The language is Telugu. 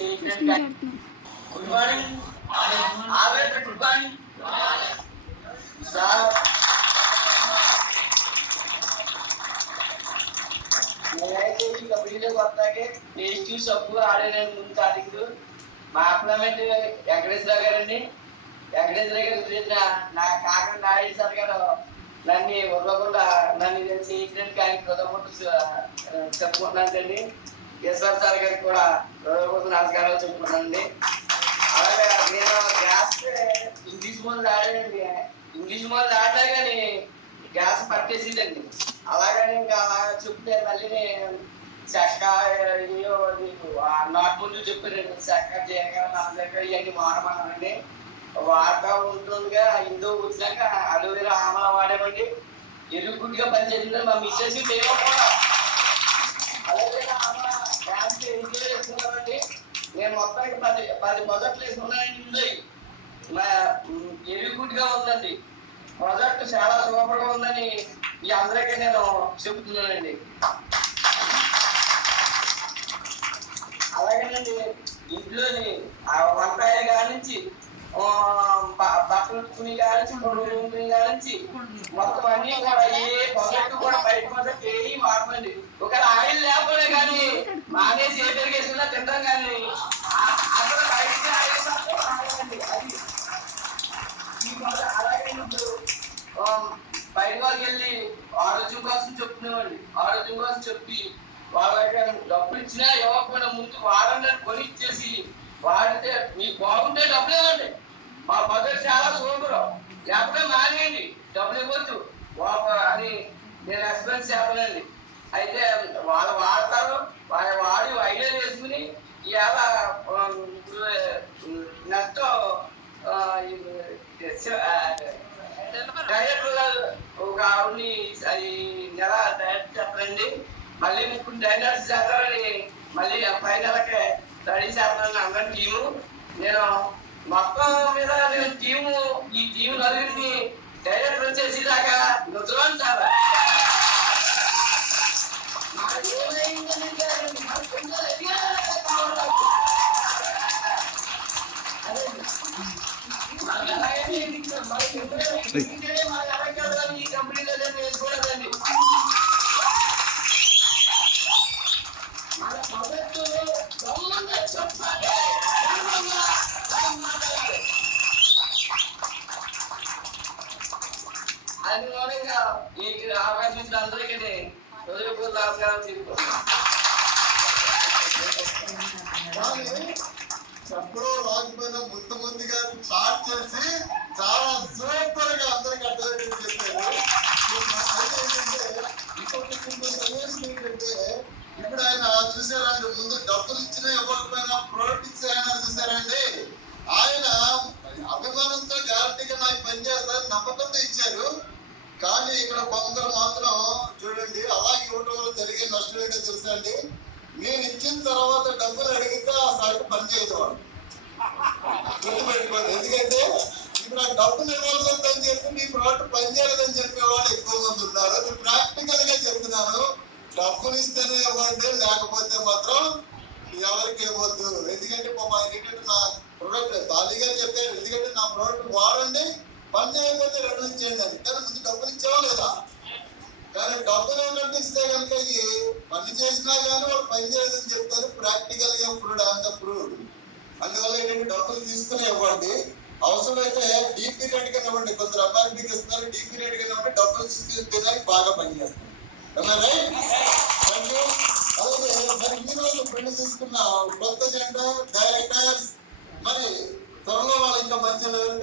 Good morning good morning sir. నేనైతే ఇంకా వీడియో కొత్తకి టేస్ట్ సబ్బు ఆడాను ముందు స్టార్టింగ్. మా అప్లమెంట్ వెంకటేశ్వర గారండి. వెంకటేశ్వర గారు గురించిన నా కాక నాయుడు సార్ గారు నన్ను వదలకుండా నన్ను చేసినందుకు ఆయన కృతజ్ఞతలు చెప్పుకుంటున్నానండి. ఈశ్వర్ సార్ గారికి కూడా కృతజ్ఞతలు నమస్కారాలు చెప్పుకుంటున్నానండి. అలాగే నేను గ్యాస్ ఇంగ్లీష్ మొదలు ఆడానండి. ఇంగ్లీష్ మొదలు ఆడినా కానీ గ్యాస్ పట్టేసిందండి. అలాగని ఇంకా అలా చెప్తే మళ్ళీ చెక్క నాటు ముందు చెప్పారండి. చెక్క జీలకర్ర నల్లకర్ర ఇవన్నీ వాడమన్నానండి. వాడతా ఉంటుందిగా హిందూ వచ్చినాక అలోవేరా ఆమల వాడేమండి. ఎరుగుడ్డిగా పనిచేసిందని మా మిస్సెస్ మేము కూడా అలోవేరా ఆమల గ్యాస్ ఇంట్లో వేసుకున్నామండి. నేను మొత్తానికి 10 మొదట్లు వేసుకున్నానండి. ఇంట్లో మా ఎరుగుడ్డిగా ఉందండి. ప్రాజెక్ట్ చాలా సూపర్గా ఉందని ఈ అందరికీ నేను చెబుతున్నానండి. అలాగేనండి ఇంట్లోని వంకాయ కానించి బట్టలు ఉట్టుకుని కానించి గుడ్డు కానించి మొత్తం అన్ని కూడా ఏ ప్రాజెక్టు కూడా బయట ప్రాజెక్ట్ ఏమి వాడమండి. ఒకవేళ ఆయిల్ లేకపోతే కానీ మానేసి ఏ పెరిగేసుకున్నా తింటాం కానీ అసలు బయట ఆయిల్ మాత్రం అది. అలాగే బయట వాళ్ళకి వెళ్ళి ఆరోగ్యం కోసం చెప్తున్నామండి. ఆరోగ్యం కోసం చెప్పి వాళ్ళకి డబ్బులు ఇచ్చినా ఇవ్వకపోయినా ముందు వారంలో కొని ఇచ్చేసి వాడితే మీకు బాగుంటే డబ్బులు ఇవ్వండి. మా బడ్జెట్ చాలా సూపర్, లేకపోతే మానేయండి, డబ్బులు ఇవ్వద్దు అని నేను ఎక్స్పెన్స్ చెప్పనండి. అయితే వాళ్ళు వాడతారు, వాళ్ళు వాడి ఐడియా వేసుకుని ఇలా నెక్స్ట్ డైరెక్ట్ ఒక ఆవిడని అది నెల డైరెక్ట్ చెప్పండి. మళ్ళీ ముగ్గురు డైరెక్ట్ చేస్తారని మళ్ళీ పై నెలకే రెడీ చేస్తానని అందరి టీము. నేను మొత్తం మీద నేను ఈ టీము నలుగురిని డైరెక్ట్ వచ్చేసి దాకా నిద్రని సార్ ఈ కంపెనీలో వేసుకోలేదండి. మన ప్రభుత్వం చెప్పాలి అది మూలంగా ఈ అవకాశం అందరికీ హృదయపూర్వక నమస్కారం తీసుకుంటున్నాను. ఎప్పుడో రాకపోయినా ముందుగా స్టార్ట్ చేసి చాలా సూపర్ గా అందరికి అర్థమయ్యేది చెప్పారు. ఏంటంటే ఇప్పుడు ఆయన చూసారండి, ముందు డబ్బులు ఇచ్చినా ఇవ్వకపోయినా ప్రోడక్ట్ ఇచ్చి ఆయన చూసారండి. ఆయన అభిమానంతో గ్యారంటీగా నాకు పనిచేస్తారని నమ్మకంతో ఇచ్చారు. కానీ ఇక్కడ కొందరు మాత్రం చూడండి అలాగే ఇవ్వటం వల్ల జరిగే నష్టం ఏంటో తెలుసా అండి. నేను ఇచ్చిన తర్వాత డబ్బులు అడిగితే ఆ సరుకు పనిచేయదు వాడు. గుర్తుపెట్టుకోండి. ఎందుకంటే ఇప్పుడు ఆ డబ్బులు ఇవ్వాల్సిందని చెప్పి మీ ప్రోడక్ట్ పనిచేయలేదని చెప్పేవాళ్ళు ఎక్కువ మంది ఉన్నారు. నేను ప్రాక్టికల్ గా చెప్తున్నాను, డబ్బులు ఇస్తేనే ఇవ్వండి, లేకపోతే మాత్రం ఎవరికి ఇవ్వద్దు. ఎందుకంటే ఏంటంటే నా ప్రోడక్ట్ ఖాళీగా చెప్పారు. ఎందుకంటే నా ప్రోడక్ట్ వాడండి, పని చేయకపోతే రెండు ఇచ్చేయండి అని. కానీ ముందు డబ్బులు ఇచ్చావా లేదా? కానీ డబ్బులు ఏంటంటే ఇస్తే కనుక పని చేసినా కానీ వాళ్ళు పని చేయలేదని చెప్తారు. ప్రాక్టికల్ గా ప్రూవ్డ్. అందువల్ల ఏంటంటే డబ్బులు తీసుకుని ఇవ్వండి. అవసరమైతే డీపీ రేట్ కింద ఇవ్వండి. కొందరు ఎంఆర్పీకి ఇస్తున్నారు, డీపీ రేట్ కింద ఇవ్వండి. డబ్బులు తీసుకుని బాగా పనిచేస్తారు. అలాగే మరి ఈ రోజు ఫ్రెండ్ తీసుకున్న కొత్త జెండా డైరెక్టర్స్ మరి త్వరలో వాళ్ళు ఇంకా మంచి లెవెల్